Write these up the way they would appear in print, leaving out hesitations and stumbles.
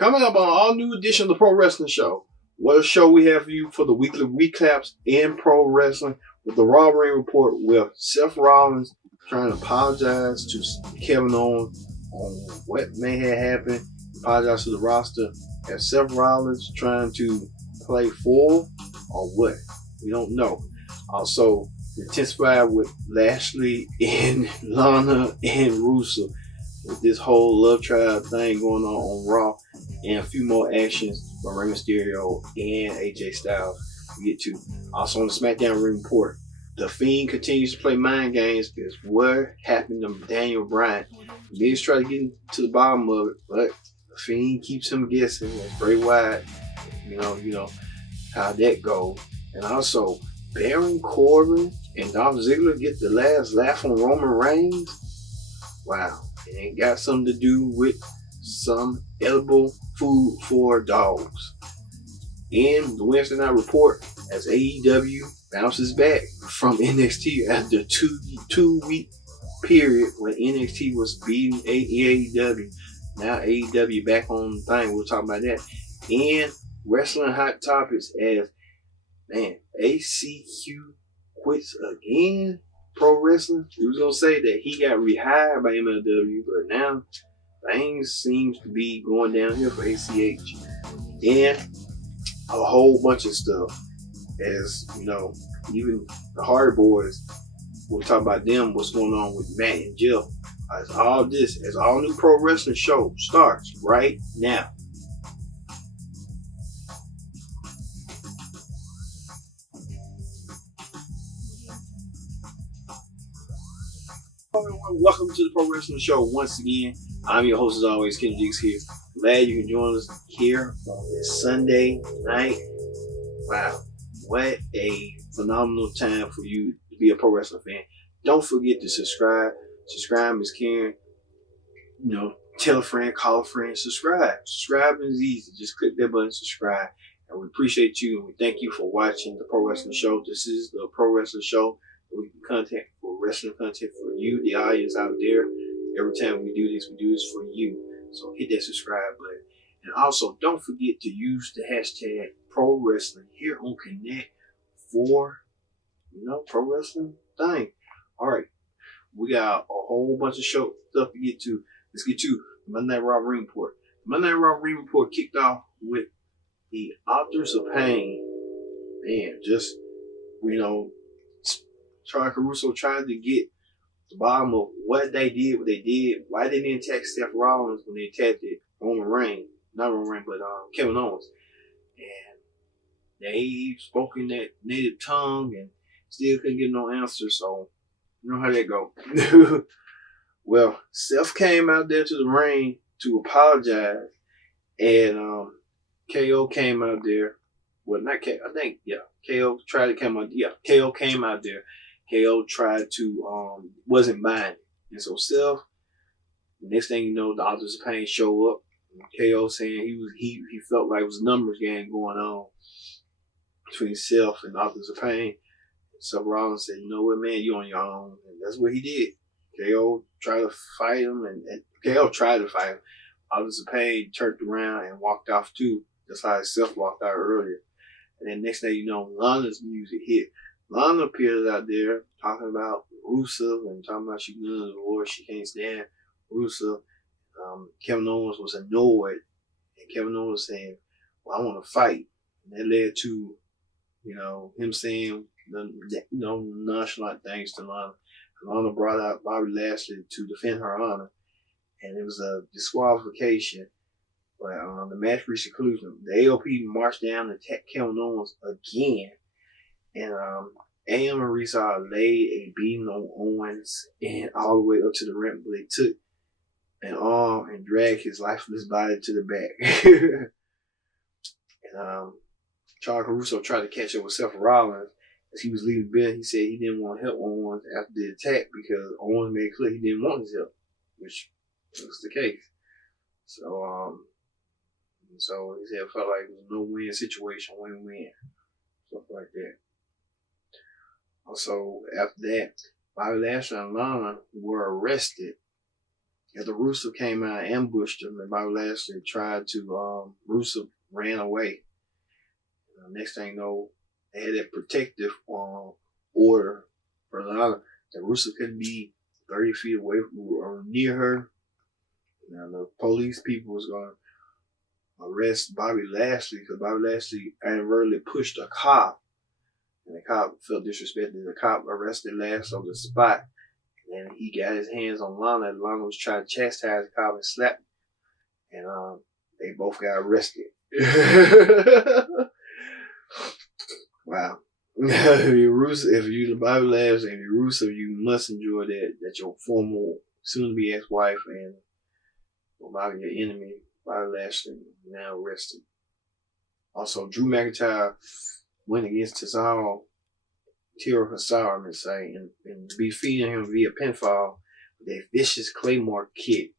Coming up on an all new edition of the Pro Wrestling Show. What a show we have for you for the weekly recaps in pro wrestling with the Raw Ring Report with Seth Rollins trying to apologize to Kevin Owens on what may have happened. Apologize to the roster. As Seth Rollins trying to play full or what? We don't know. Also, intensified with Lashley and Lana and Russo with this whole love tribe thing going on Raw, and a few more actions from Rey Mysterio and AJ Styles we get to. Also on the SmackDown Ring Report, The Fiend continues to play mind games because what happened to Daniel Bryan? Miz tried to get to the bottom of it, but The Fiend keeps him guessing. That's Bray Wyatt. You know how that goes. And also, Baron Corbin and Dolph Ziggler get the last laugh on Roman Reigns. Wow. And it got something to do with some edible food for dogs. And the Wednesday Night Report as AEW bounces back from NXT after a two-week period when NXT was beating AEW. Now AEW back on the thing. We'll talk about that. And wrestling hot topics as, man, ACQ quits again. Pro wrestling. We was gonna say that he got rehired by MLW, but now things seems to be going downhill for ACH, and a whole bunch of stuff. As you know, even the Hardy Boys. We'll talk about them. What's going on with Matt and Jeff? As all new pro wrestling show starts right now. Welcome to the Pro Wrestling Show once again. I'm your host as always, Kenny Diggs here. Glad you can join us here on this Sunday night. Wow, what a phenomenal time for you to be a pro wrestling fan. Don't forget to subscribe. Subscribe is caring. You know, tell a friend, call a friend, subscribe. Subscribing is easy. Just click that button, subscribe. And we appreciate you and we thank you for watching the Pro Wrestling Show. This is the Pro Wrestling Show. We can content for wrestling content for you, the audience out there. Every time we do this for you. So hit that subscribe button. And also, don't forget to use the hashtag Pro Wrestling here on Connect for, pro wrestling thing. All right. We got a whole bunch of stuff to get to. Let's get to the Monday Night Raw Ring Report. The Monday Night Raw Ring Report kicked off with the Authors of Pain. Man, just, Charlie Caruso trying to get the bottom of what they did, why they didn't attack Seth Rollins when they attacked Roman Reigns, not Roman Reigns, but Kevin Owens. And they spoke in that native tongue and still couldn't get no answer, so you know how that go. Well, Seth came out there to the ring to apologize, and KO came out there. Well, not KO, I think, yeah, KO tried to come out, yeah, KO came out there. KO tried to, wasn't buying it. And so Seth, next thing you know, the Authors of Pain show up. KO saying he felt like it was a numbers game going on between Seth and the Authors of Pain. Seth Rollins said, you know what, man, you on your own. And that's what he did. KO tried to fight him, and KO tried to fight him. Authors of Pain turned around and walked off too. That's how Seth walked out earlier. And then next thing you know, Lana's music hit. Lana appears out there talking about Rusev and talking about she's none of the war. She can't stand Rusev. Kevin Owens was annoyed, and Kevin Owens saying, "Well, I want to fight." And that led to, him saying, nonchalant things to Lana. Lana brought out Bobby Lashley to defend her honor, and it was a disqualification. But the match reached a conclusion. The AOP marched down and attacked Kevin Owens again. And AM and Risa laid a beating on Owens and all the way up to the ramp. But they took an arm and dragged his lifeless body to the back. And Charles Caruso tried to catch up with Seth Rollins as he was leaving the building. He said he didn't want to help Owens after the attack because Owens made it clear he didn't want his help, which was the case. So he said it felt like it was a no-win situation, win-win, stuff like that. Also, after that, Bobby Lashley and Lana were arrested After Rusev came out and ambushed him, and Bobby Lashley tried to, Rusev ran away. Next thing you know, they had that protective order for Lana that Rusev couldn't be 30 feet away from or near her. Now the police people was going to arrest Bobby Lashley because Bobby Lashley inadvertently pushed a cop, and the cop felt disrespected. The cop arrested Lashley on the spot, and he got his hands on Lana. Lana was trying to chastise the cop and slap him, and they both got arrested. Wow. If you the Bobby Lashley and you're Rusev, you must enjoy that your former soon-to-be ex-wife and Bobby, your enemy, Bobby Lashley, now arrested. Also, Drew McIntyre went against Cesaro, and defeating him via pinfall with a vicious Claymore kick.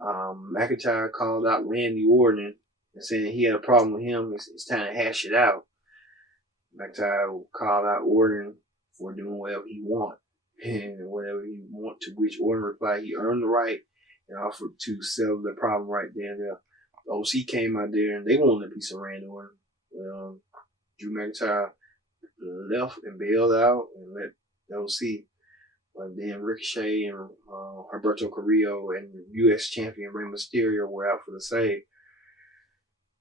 McIntyre called out Randy Orton and said he had a problem with him. It's time to hash it out. McIntyre called out Orton for doing whatever he want and whatever he want, to which Orton replied he earned the right and offered to settle the problem right there and there. The OC came out there and they wanted a piece of Randy Orton. Drew McIntyre left and bailed out and let the OC. But then Ricochet and Alberto Carrillo and U.S. champion Rey Mysterio were out for the save.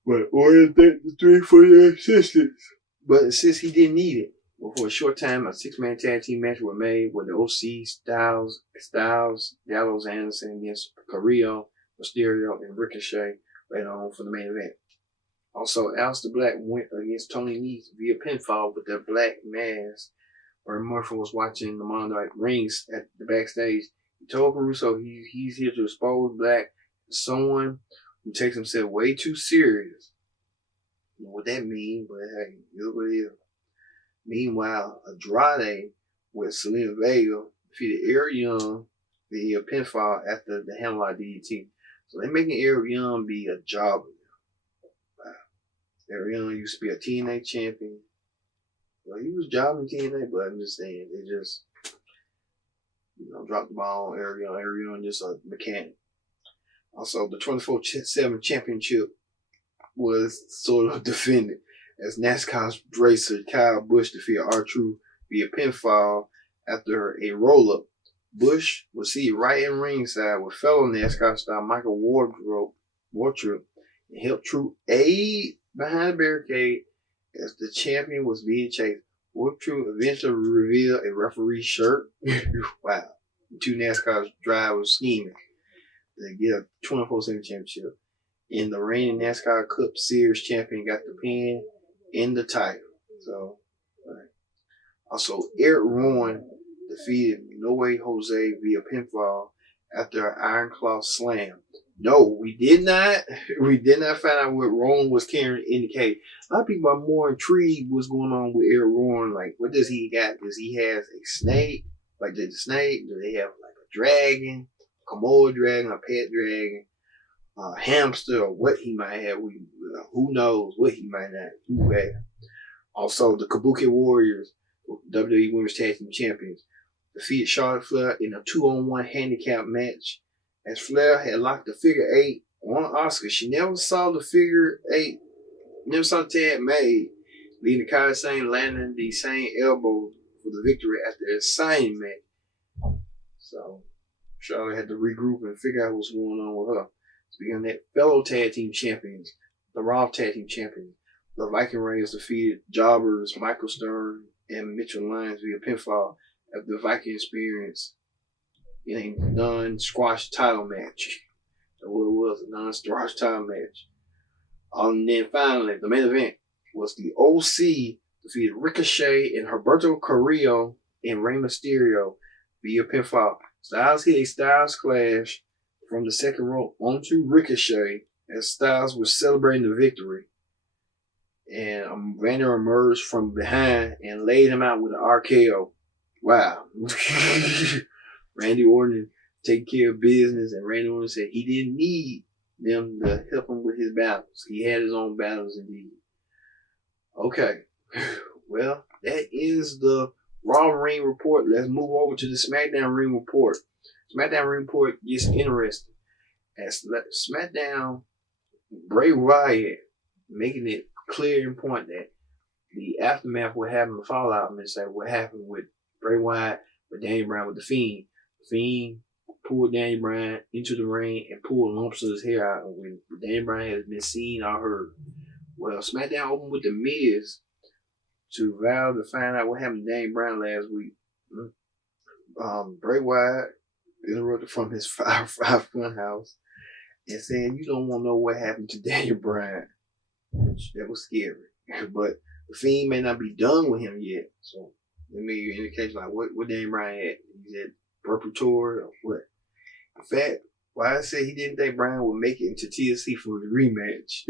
But Orton thanked the three for their assistance. But since he didn't need it, for a short time, a six-man tag team match was made with the OC, Styles, Gallows, Anderson against Carrillo, Mysterio, and Ricochet later on for the main event. Also, Aleister Black went against Tony Nese via pinfall with their black mask. Where Murphy was watching the Monday Night Rings at the backstage. He told Caruso he's here to expose Black as someone who takes himself way too serious. You know what that means, but hey, here's what it is. Meanwhile, Andrade with Selena Vega defeated Eric Young via pinfall after the Hemlock DDT. So they're making Eric Young be a jobber. Wow. Eric Young used to be a TNA champion. Well, he was jobbing TNA, but I'm just saying, they just, dropped the ball on Eric Young. Eric Young just a mechanic. Also, the 24/7 championship was sort of defended as NASCAR's racer Kyle Busch defeated R-Truth via pinfall after a roll-up. Busch was seated right in ringside with fellow NASCAR star Michael Wardrop and helped Truth aid behind the barricade as the champion was being chased. Wardrop eventually revealed a referee's shirt. Wow. The two NASCAR drivers scheming to get a 24/7 championship. And the reigning NASCAR Cup Series champion got the pin in the title. So, right. Also, Eric Rowan defeated No Way Jose via pinfall after an Iron Claw slam. No, we did not. We did not find out what Rowan was carrying in the cage. A lot of people are more intrigued what's going on with Eric Rowan. Like, what does he got? Does he have a snake? Like, the snake? Do they have like a dragon, a Komodo dragon, a pet dragon, a hamster, or what he might have? Who knows what he might have? Also, the Kabuki Warriors, WWE Women's Tag Team Champions, defeated Charlotte Flair in a 2-on-1 handicap match. As Flair had locked the figure 8 on Asuka, she never saw the figure 8, never saw the tag made, leading to Kairi Sane landing the same elbow for the victory after a signing match. So, Charlotte had to regroup and figure out what's going on with her. Speaking of that, fellow tag team champions, the Raw tag team champions, the Viking Raiders defeated jobbers Michael Stern and Mitchell Lyons via pinfall after the Viking experience in a non-squash title match. So it was a non-squash title match. And then finally, the main event was the OC defeated Ricochet and Alberto Carrillo and Rey Mysterio via pinfall. Styles hit a Styles Clash from the second rope onto Ricochet as Styles was celebrating the victory. And Vander emerged from behind and laid him out with an RKO. Wow. Randy Orton taking care of business, and Randy Orton said he didn't need them to help him with his battles. He had his own battles indeed. Okay. Well, that is the Raw Ring Report. Let's move over to the SmackDown Ring Report. SmackDown report gets interesting. As SmackDown, Bray Wyatt making it clear and point that the aftermath of what happened, the fallout, I'm gonna say what happened with Bray Wyatt, with Daniel Bryan, with the Fiend. The Fiend pulled Daniel Bryan into the ring and pulled lumps of his hair out when Daniel Bryan has been seen or heard. Well, SmackDown opened with The Miz to vow to find out what happened to Daniel Bryan last week. Bray Wyatt interrupted from his five fun house and saying, "You don't want to know what happened to Daniel Bryan." That was scary. But the Fiend may not be done with him yet. So let me indicate like what Daniel Bryan had. He said Perpetuity or what? In fact, Wyatt said he didn't think Bryan would make it into TLC for the rematch.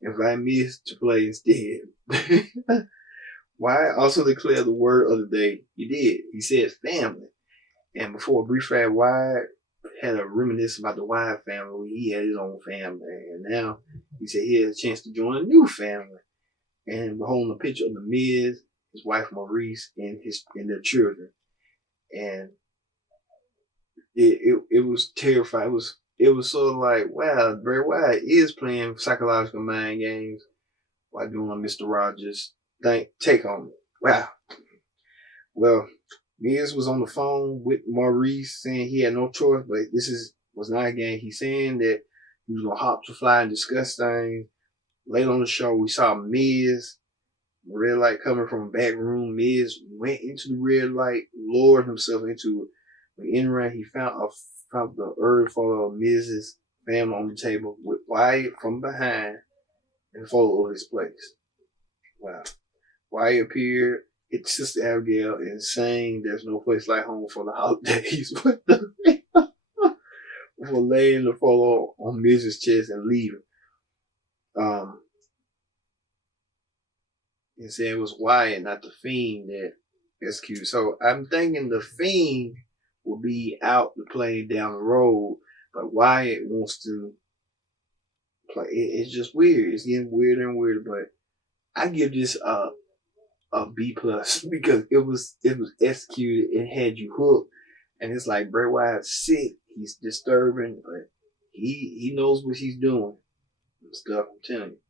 Invite Miz to play instead. Wyatt also declared the word of the day. He did. He said family. And before a brief fact, Wyatt had a reminiscence about the Wyatt family. He had his own family. And now he said he had a chance to join a new family. And we're holding a picture of the Miz, his wife Maurice, and their children. And it was terrifying. It was sort of like, wow, Bray Wyatt is playing psychological mind games while doing a Mr. Rogers take on it. Wow. Well, Miz was on the phone with Maurice saying he had no choice, but was not a game. He's saying that he was gonna hop to fly and discuss things. Later on the show, we saw Miz, red light coming from a back room. Miz went into the red light, lowered himself into it. When in ring, he found the herb photo of Miz's family on the table with Wyatt from behind and a photo of his place. Wow. Wyatt appeared, hit Sister Abigail, and sang "There's No Place Like Home" for the holidays. What the hell? Before laying the photo on Miz's chest and leaving. And said it was Wyatt, not the Fiend, that executed. So I'm thinking the Fiend will be out to play down the road, but Wyatt wants to play. It's just weird. It's getting weirder and weirder, but I give this a B plus because it was executed. It had you hooked, and it's like Bray Wyatt's sick. He's disturbing, but he knows what he's doing and stuff. I'm telling you.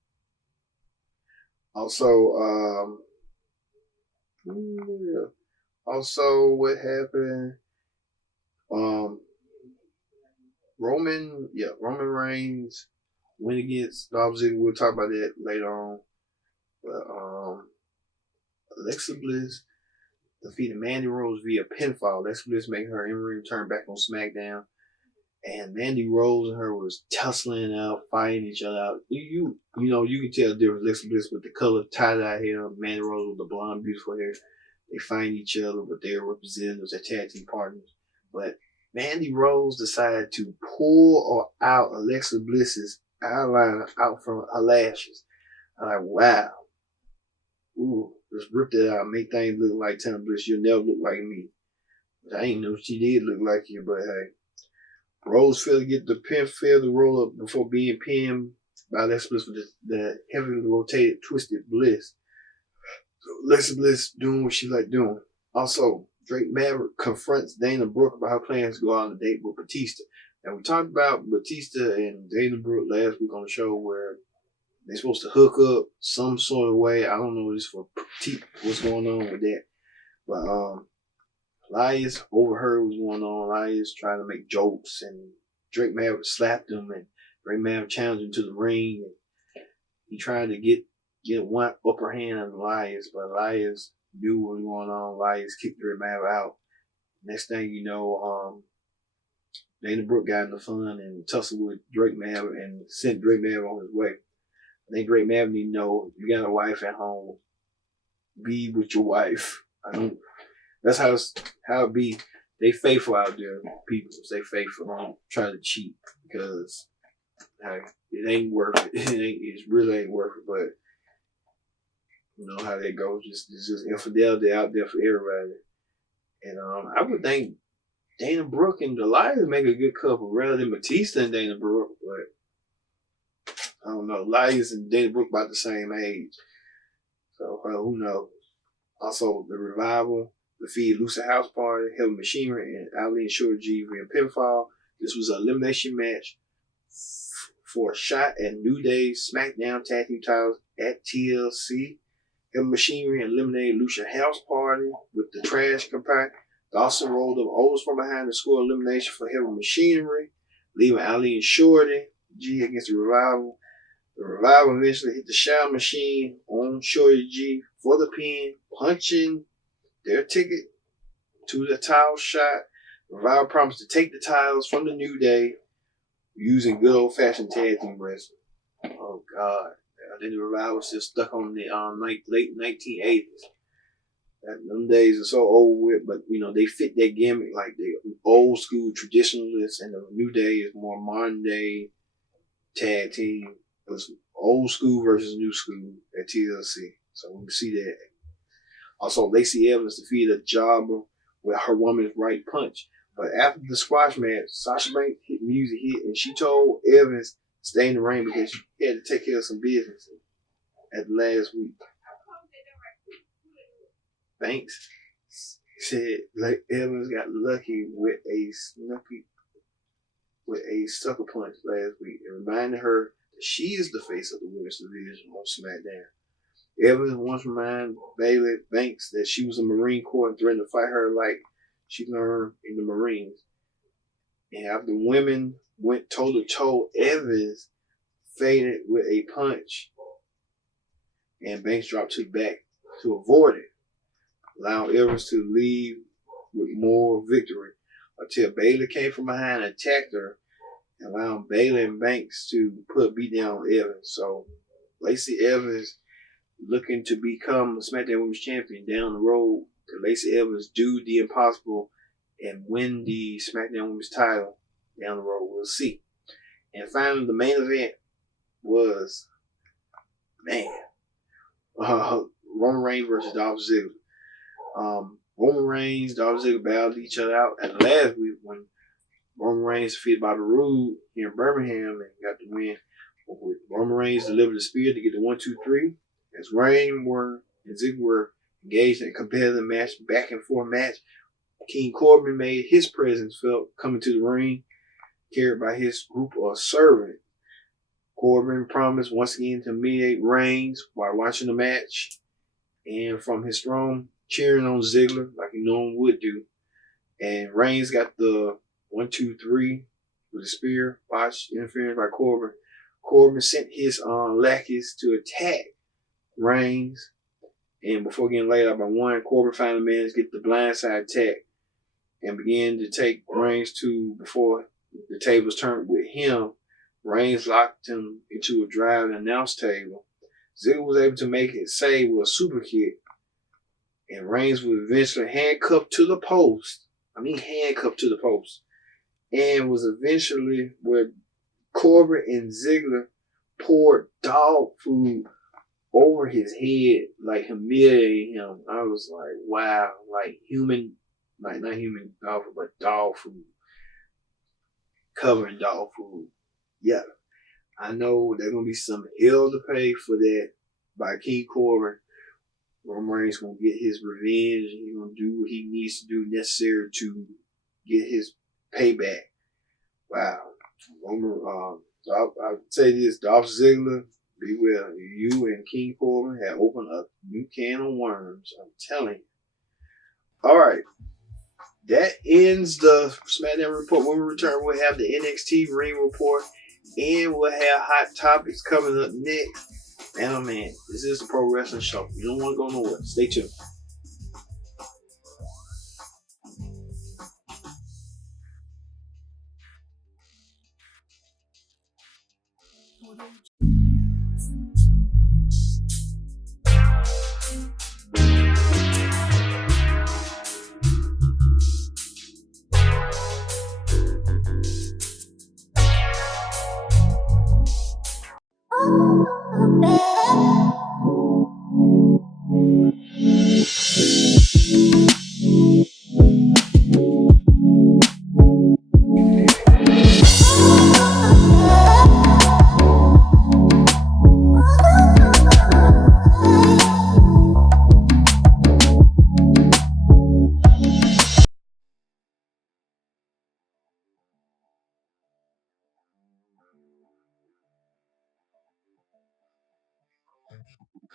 Also, what happened? Roman Reigns went against Dolph Ziggler. We'll talk about that later on. But Alexa Bliss defeated Mandy Rose via pinfall. Alexa Bliss making her in-ring return back on SmackDown. And Mandy Rose and her was tussling out, fighting each other out. You can tell the difference. Alexa Bliss with the color tie-dye hair, Mandy Rose with the blonde, beautiful hair. They fight each other, but they're representatives, they're tag team partners. But Mandy Rose decided to pull out Alexa Bliss's eyeliner out from her lashes. I'm like, wow. Ooh, just ripped it out, make things look like Tana Bliss. You'll never look like me. I ain't know she did look like you, but hey. Rose failed to roll up before being pinned by Alexa Bliss with the heavily rotated Twisted Bliss. So Alexa Bliss doing what she like doing. Also, Drake Maverick confronts Dana Brooke about her plans to go out on a date with Batista. And we talked about Batista and Dana Brooke last week on the show where they're supposed to hook up some sort of way. I don't know what's going on with that. But Elias overheard what was going on. Elias trying to make jokes, and Drake Maverick slapped him, and Drake Maverick challenged him to the ring. And he tried to get one upper hand on Elias, but Elias knew what was going on. Elias kicked Drake Maverick out. Next thing you know, Dana Brooke got in the fun and tussled with Drake Maverick and sent Drake Maverick on his way. I think Drake Maverick need to know, if you got a wife at home, be with your wife. That's how it be. They faithful out there, people. They faithful. Don't try to cheat because it ain't worth it. It really ain't worth it. But you know how that goes. It's just infidelity out there for everybody. And I would think Dana Brooke and Elias make a good couple rather than Batista and Dana Brooke. But I don't know. Elias and Dana Brooke about the same age. So who knows? Also, the Revival defeated Lucy House Party, Heavy Machinery, and Ali and Shorty G via pinfall. This was an elimination match for a shot at New Day's SmackDown Tag Team titles at TLC. Heavy Machinery eliminated Lucia House Party with the trash compact. Dawson rolled up Otis from behind to score elimination for Heavy Machinery, leaving Ali and Shorty G against the Revival. The Revival eventually hit the Shout Machine on Shorty G for the pin, punching their ticket to the title shot. The Revival promised to take the titles from the New Day using good old-fashioned tag team wrestling. Oh, God. Then the Revival was still stuck on the late 1980s. Them days are so old with, but they fit that gimmick like the old school traditionalists, and the New Day is more modern day tag team. It was old school versus new school at TLC, so we can see that. Also, Lacey Evans defeated a jobber with her woman's right punch. But after the squash match, Sasha Banks music hit, and she told Evans to stay in the ring because she had to take care of some business at last week. Banks said like Evans got lucky with a sucker punch last week and reminded her that she is the face of the women's division on SmackDown. Evans once reminded Bayley Banks that she was a Marine Corps and threatened to fight her like she learned in the Marines. And after the women went toe to toe, Evans faded with a punch and Banks dropped to the back to avoid it, allowing Evans to leave with more victory until Bayley came from behind and attacked her, allowing Bayley and Banks to put a beat down on Evans. So Lacey Evans looking to become SmackDown Women's Champion down the road. Could Lacey Evans do the impossible and win the SmackDown Women's title down the road? We'll see. And finally, the main event was, Roman Reigns versus Dolph Ziggler. Roman Reigns, Dolph Ziggler battled each other out at last week when Roman Reigns defeated Bobby Roode here in Birmingham and got the win. With Roman Reigns delivered the spear to get the 1-2-3. As Reigns and Ziggler were engaged in a competitive match, back and forth match, King Corbin made his presence felt coming to the ring, carried by his group of servants. Corbin promised once again to mediate Reigns while watching the match, and from his throne, cheering on Ziggler like he normally would do. And Reigns got the 1-2-3 with a spear, botched interference by Corbin. Corbin sent his lackeys to attack Reigns, and before getting laid out by one, Corbin finally managed to get the blindside attack and began to take Reigns to, before the tables turned with him, Reigns locked him into a drive and announce table. Ziggler was able to make it save with a super kick, and Reigns was eventually handcuffed to the post, and was eventually where Corbin and Ziggler poured dog food over his head, like humiliating him. I was like, wow, like human, like not human dog food, but dog food. Covering dog food. Yeah. I know there's going to be some hell to pay for that by King Corbin. Roman Reigns going to get his revenge. He's going to do what he needs to do necessary to get his payback. Wow. I'll say this, Dolph Ziggler, be well. You and King Corbin have opened a new can of worms. I'm telling you. All right. That ends the SmackDown report. When we return, we'll have the NXT Ring report, and we'll have Hot Topics coming up next. Man, oh man, this is a pro wrestling show. You don't want to go nowhere. Stay tuned.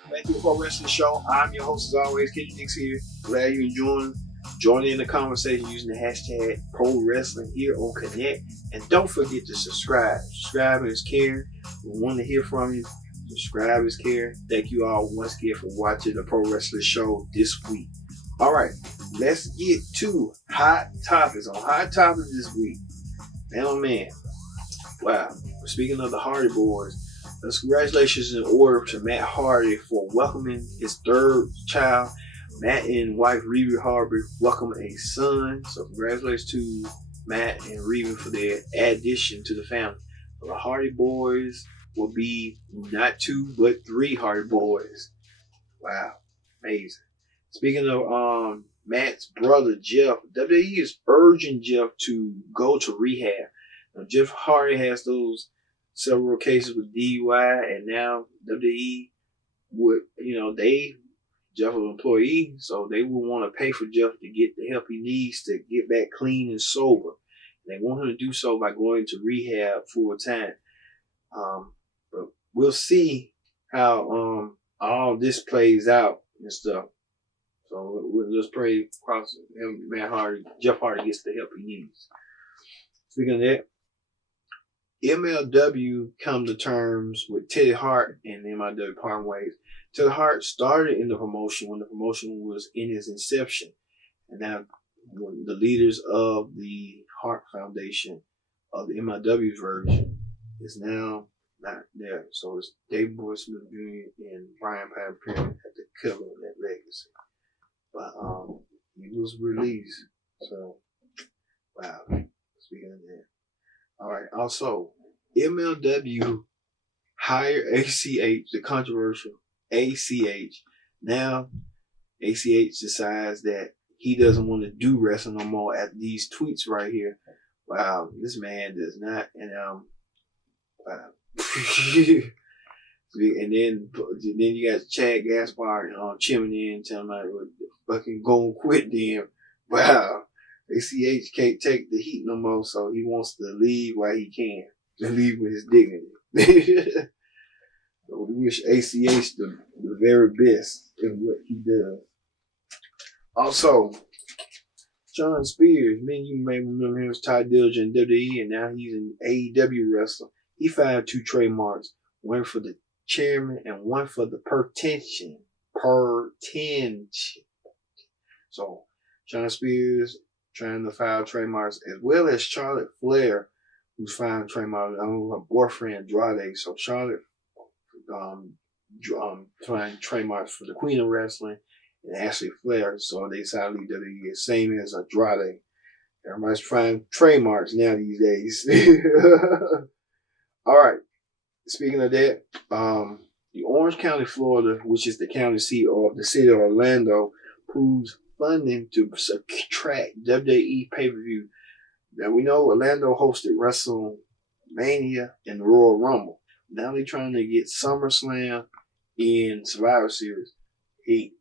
Back to the Pro Wrestling Show. I'm your host, as always, Kenny Dix here. Glad you're joining in the conversation using the hashtag Pro Wrestling here on Connect. And don't forget to subscribe. Subscribing is caring. We want to hear from you. Subscribe is caring. Thank you all once again for watching the Pro Wrestling Show this week. All right, let's get to Hot Topics. On Hot Topics this week, man, oh man, wow. Speaking of the Hardy Boys, congratulations in order to Matt Hardy for welcoming his third child. Matt and wife Reba Hardy welcome a son. So congratulations to Matt and Reba for their addition to the family. So the Hardy Boys will be not 2 but 3 Hardy Boys. Wow, amazing. Speaking of Matt's brother Jeff, WWE is urging Jeff to go to rehab. Now, Jeff Hardy has those several cases with DUI, and now WWE would, Jeff is an employee, so they will want to pay for Jeff to get the help he needs to get back clean and sober. They want him to do so by going to rehab full time. But we'll see how all this plays out and stuff. So we'll just pray across him, Jeff Hardy gets the help he needs. Speaking of that, MLW come to terms with Teddy Hart and MLW parting ways. Teddy Hart started in the promotion when the promotion was in its inception. And now the leaders of the Hart Foundation of the MLW version is now not there. So it's Dave Boy Smith Jr. and Brian Pine at the cover of that legacy. But he was released. So wow. Speaking of that. Alright, also MLW hired ACH, the controversial ACH. Now ACH decides that he doesn't want to do wrestling no more at these tweets right here. Wow, this man does not, and wow. And then you got Chad Gaspar chiming in, telling him fucking go and quit then. Wow. ACH can't take the heat no more, so he wants to leave while he can. And leave with his dignity. So we wish ACH the very best in what he does. Also, John Spears, you may remember him as Ty Dillinger in WWE, and now he's an AEW wrestler. He filed 2 trademarks, one for the chairman and one for the pertension. So, John Spears trying to file trademarks, as well as Charlotte Flair, who's filing trademarks on her boyfriend Andrade. So Charlotte filing trademarks for the Queen of Wrestling and Ashley Flair. So they decided to leave WWE, same as Andrade. Everybody's trying trademarks now these days. All right. Speaking of that, the Orange County, Florida, which is the county seat of the city of Orlando, proves funding to subtract WWE pay-per-view. Now we know Orlando hosted WrestleMania and the Royal Rumble. Now they're trying to get SummerSlam in Survivor Series. Hey,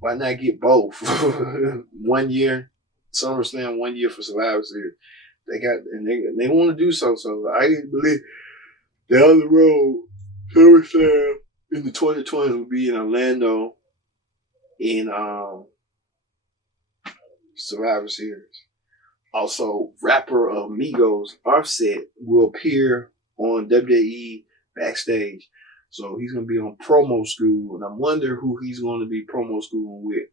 why not get both? 1 year SummerSlam, 1 year for Survivor Series. They want to do so. So I believe down the road, SummerSlam in the 2020s will be in Orlando in Survivor Series. Also, rapper Amigos Offset will appear on WWE Backstage. So he's going to be on promo school, and I wonder who he's going to be promo schooling with.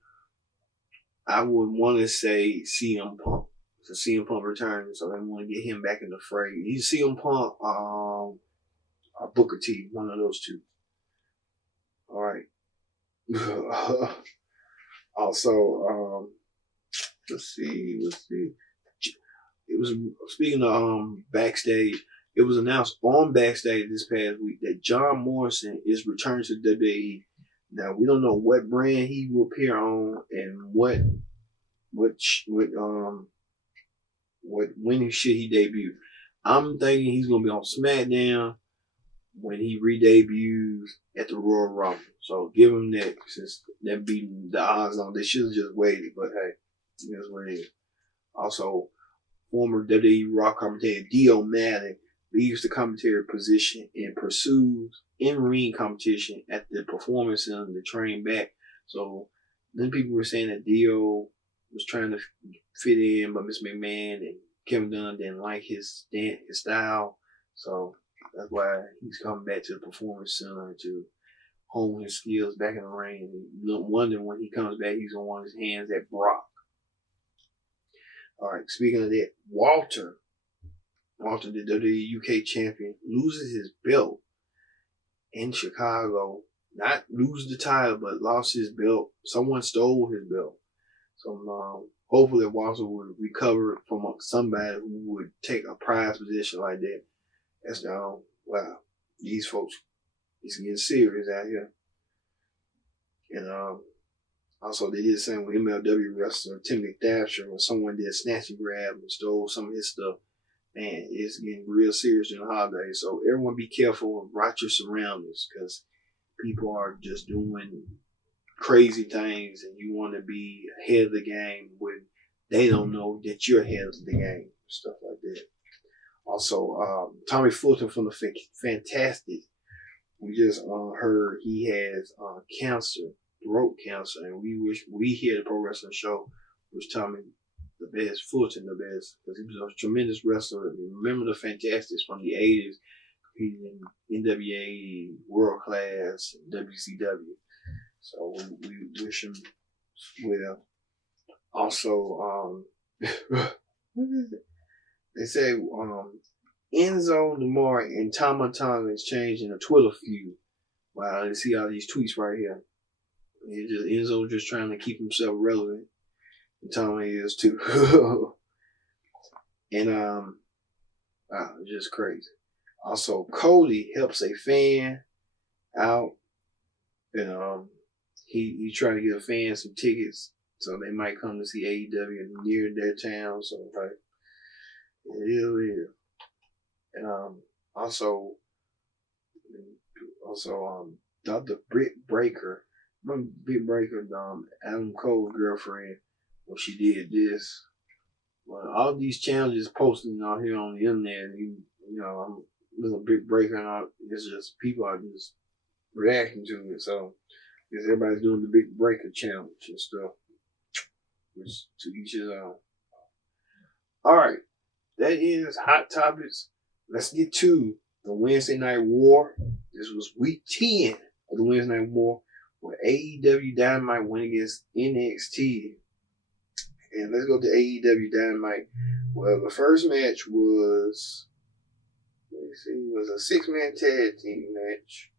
I would want to say CM Punk. So CM Punk returns, so I want to get him back in the fray. He's CM Punk, or Booker T, one of those two. All right. Also, let's see. It was, speaking of Backstage, it was announced on Backstage this past week that John Morrison is returning to WWE. Now we don't know what brand he will appear on and when should he debut. I'm thinking he's gonna be on SmackDown when he re-debuts at the Royal Rumble. So give him that, since that beating the odds on. They should have just waited, but hey, that's what it is. Also, former WWE Raw commentator Dio Madden leaves the commentary position and pursues in-ring competition at the Performance Center to train back. So then people were saying that Dio was trying to fit in, but Miss McMahon and Kevin Dunn didn't like his style. So that's why he's coming back to the Performance Center to hone his skills back in the ring. And no wonder when he comes back, he's going to want his hands at Brock. All right, speaking of that, Walter, the WWE UK champion, loses his belt in Chicago. Not lose the title, but lost his belt. Someone stole his belt. So hopefully Walter would recover from somebody who would take a prize position like that. That's wow, these folks, it's getting serious out here. And also they did the same with MLW wrestler Timothy Thatcher when someone did a snatch and grab and stole some of his stuff. Man, it's getting real serious during the holidays. So everyone be careful about your surroundings because people are just doing crazy things and you want to be ahead of the game when they don't know that you're ahead of the game. Stuff like that. Also, Tommy Fulton from the Fantastic. We just heard he has cancer, throat cancer, and we here at the Pro Wrestling Show wish Tommy the best, Fulton the best, because he was a tremendous wrestler. Remember the Fantastics from the 80s, competing in NWA, World Class, and WCW. So we wish him well. Also, what is it? They say Enzo Lamar and Tama Tonga is changing a Twitter feud. Wow, let's see all these tweets right here. Enzo just trying to keep himself relevant. And Tama is too. And wow, it's just crazy. Also, Cody helps a fan out. And he trying to get a fan some tickets so they might come to see AEW near their town. So like it is. And also Dr. Britt Baker. Remember Britt Baker, Adam Cole's girlfriend, when she did this. Well, all these challenges posting out here on the internet, I'm little Britt Baker and all, it's just people are just reacting to it. So because everybody's doing the Big Breaker challenge and stuff. Which to each his own. Alright. That is Hot Topics. Let's get to the Wednesday Night War. This was week 10 of the Wednesday Night War, where AEW Dynamite went against NXT. And let's go to AEW Dynamite. Well, the first match was, was a 6-man tag team match.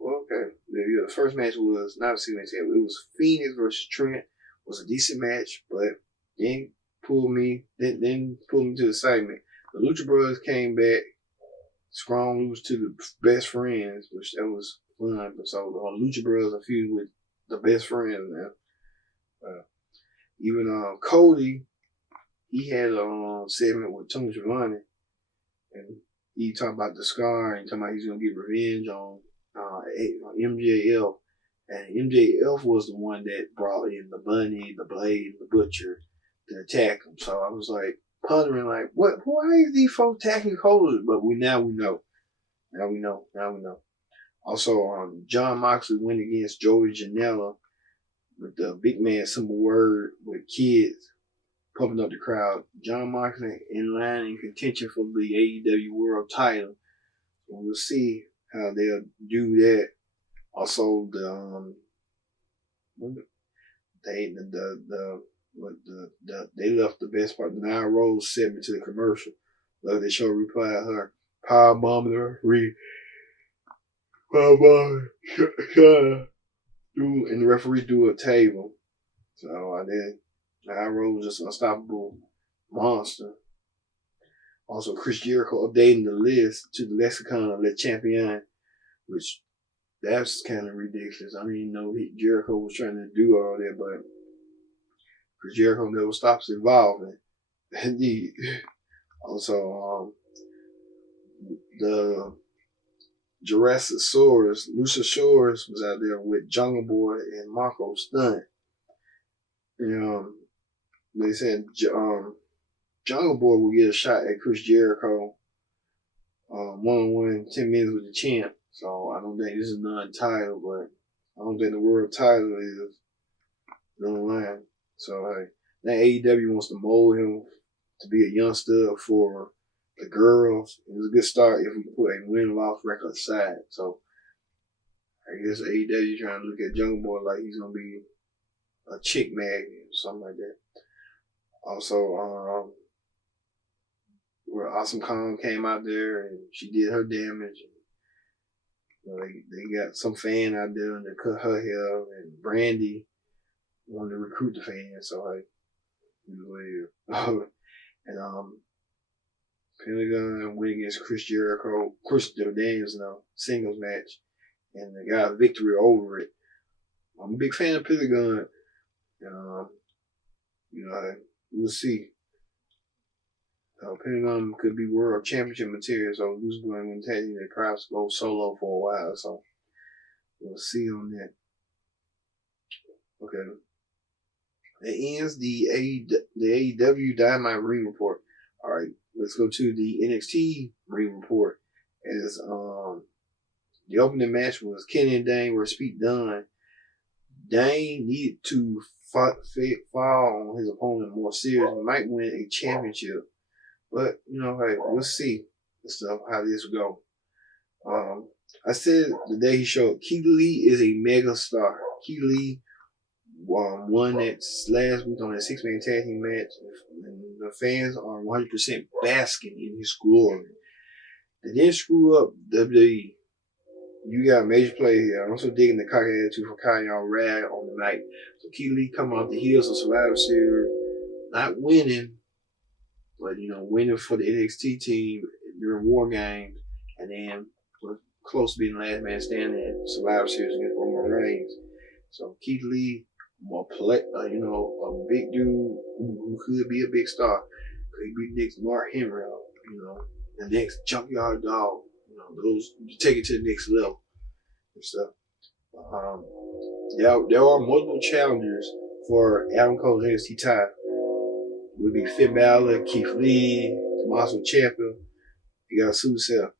Well, okay. The first match was not a 6-man tag. It was Phoenix versus Trent. It was a decent match, but then pulled me to the segment. The Lucha Brothers came back. Strong lose to the Best Friends, which that was fun. So the Lucha Brothers are feud with the Best Friends now. Even Cody, he had a segment with Tony Schiavone, and he talked about the scar and talking about he's gonna get revenge on MJF, and MJF was the one that brought in the Bunny, the Blade, the Butcher to attack him. So I was like pondering, like, why is these folks attacking Cody? But now we know. Also, John Moxley went against Joey Janela with the big man symbol word with kids pumping up the crowd. John Moxley in line in contention for the AEW World Title. So we'll see how they'll do that. Also, they left the best part, the Nia Rose segment to the commercial. Like they show reply her powerbomb the referee. And the referee threw a table. So then Nia Rose just an unstoppable monster. Also, Chris Jericho updating the list to the lexicon of Le Champion, which that's kind of ridiculous. I didn't even know Jericho was trying to do all that, but Chris Jericho never stops evolving. Indeed. Also, the Jurassisaurus, Luchasaurus was out there with Jungle Boy and Marco Stunt. They said Jungle Boy will get a shot at Chris Jericho one-on-one 10 minutes with the champ. So I don't think this is non-title, but I don't think the world title is online. So hey, now AEW wants to mold him to be a youngster for the girls. It was a good start if we put a win-loss record aside. So I guess AEW trying to look at Jungle Boy like he's gonna be a chick magnet or something like that. Also, where Awesome Kong came out there and she did her damage. They got some fan out there and they cut her hair, and Brandy wanted to recruit the fans, so like, and Pentagon went against Chris Jericho, Chris Daniels, singles match, and they got a victory over it. I'm a big fan of Pentagon, and we'll see. Pentagon could be world championship material, so who's going to take the crowds go solo for a while, so we'll see on that. Okay. That ends the AEW Dynamite Ring Report. All right, let's go to the NXT Ring Report. As the opening match was Kenny and Dane versus Pete Dunne. Dane needed to fall on his opponent more serious and might win a championship. But, hey, we'll see how this will go. I said the day he showed Keith Lee is a mega star. Keith Lee won that last week on that 6-man tag team match. And the fans are 100% basking in his glory. They didn't screw up WWE. You got a major play here. I'm also digging the cocky attitude for Kyle Rad on the night. So Keith Lee coming off the heels of Survivor Series, not winning, but winning for the NXT team during War Games, and then was close to being the last man standing at Survivor Series against Roman Reigns. So Keith Lee, a big dude who could be a big star. Could be the next Mark Henry, the next Junkyard Dog. Those you take it to the next level and stuff. There are multiple challengers for Adam Cole's NXT title. It would be Finn Balor, Keith Lee, Tommaso Ciampa. You got Sue Self.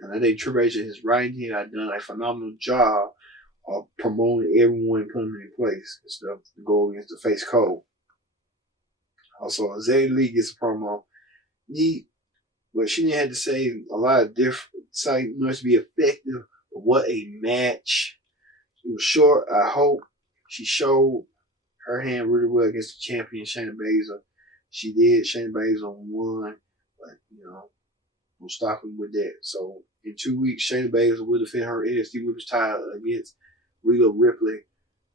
And I think Triple H and his writing team have done a phenomenal job of promoting everyone and putting them in place and stuff to go against the face Cole. Also, Zay Lee gets a promo. But she didn't have to say a lot of different, say much to be effective. But what a match. It was short. I hope she showed her hand really well against the champion, Shayna Baszler. She did. Shayna Baszler won. But, we'll stop him with that. So, in 2 weeks, Shayna Baszler will defend her NXT Women's title against Rhea Ripley.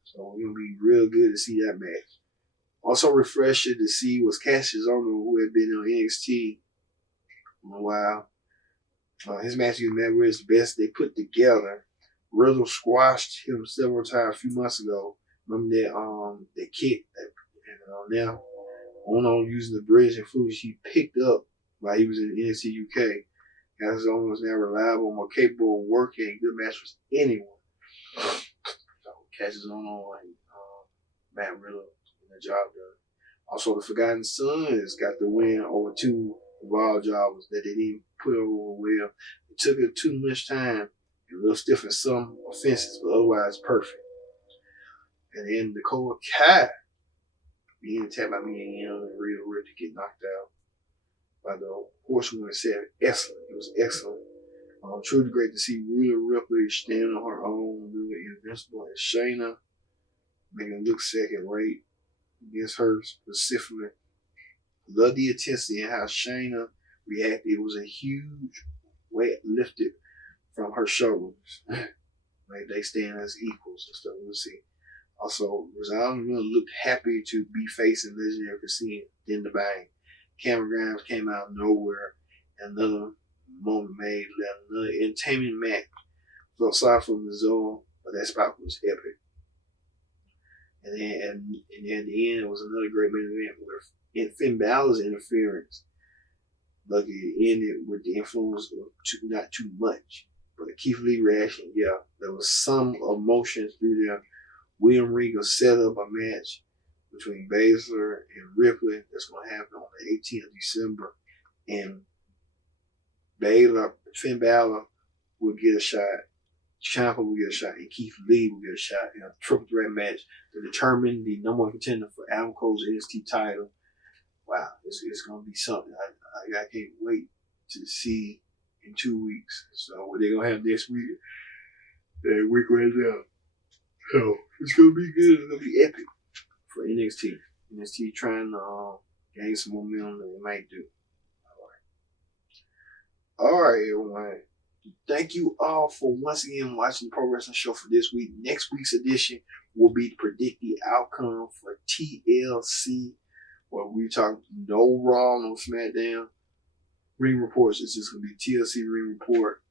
So, it's going to be real good to see that match. Also refreshing to see was Cassius Ohno, who had been on NXT a while. His match against Matt Riddle is the best they put together. Riddle squashed him several times a few months ago. Remember that kick and now Ohno using the bridge and footage he picked up while he was in NXT UK. Cassius Ohno is now reliable, more capable of working good matches with anyone. So Cassius Ohno and Matt Riddle getting the job done. Also, the Forgotten Sons got the win over two Raw jobbers that they didn't put over well. It took it too much time and a little stiff in some offenses, but otherwise perfect. And then Dakota Kai being attacked by Mia Yim and Rhea Ripley to get knocked out by the Horsewoman said excellent. It was excellent. Truly great to see Rhea Ripley standing on her own, doing invincible, and Shayna making it look second rate against her specifically. Love the intensity and how Shayna reacted. It was a huge weight lifted from her shoulders. Like they stand as equals and stuff. We'll see. Also, Rosario looked happy to be facing Legendary Casino in the bang. Cameron Grimes came out of nowhere. Another moment made, another entertainment match. Felt sorry for Mizzou, but that spot was epic. And then at the end, it was another great main event where Finn Balor's interference, lucky it ended with the influence of not too much. But the Keith Lee reaction, yeah, there was some emotion through there. William Regal set up a match between Baszler and Ripley that's going to happen on the 18th of December. And Finn Balor will get a shot. Ciampa will get a shot, and Keith Lee will get a shot in a triple threat match to determine the number one contender for Adam Cole's NXT title. Wow, it's gonna be something. I can't wait to see in 2 weeks. So what they're gonna have next week, that week right now. So it's gonna be good. It's gonna be epic for NXT. NXT trying to gain some momentum that they might do. All right, everyone. Thank you all for once again watching the Pro Wrestling Show for this week. Next week's edition will be to predict the outcome for TLC, where we talk no Raw, no SmackDown. Ring reports. It's just going to be TLC Ring Report.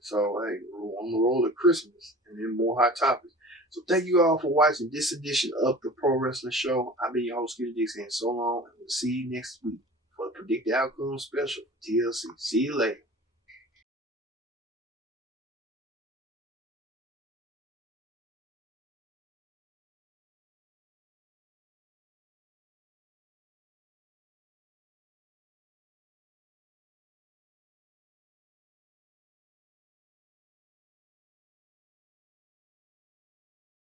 So, hey, we're on the roll of Christmas and then more hot topics. So, thank you all for watching this edition of the Pro Wrestling Show. I've been your host, Skitty Dix, and so long. And we'll see you next week for the Predict the Outcome special for TLC. See you later.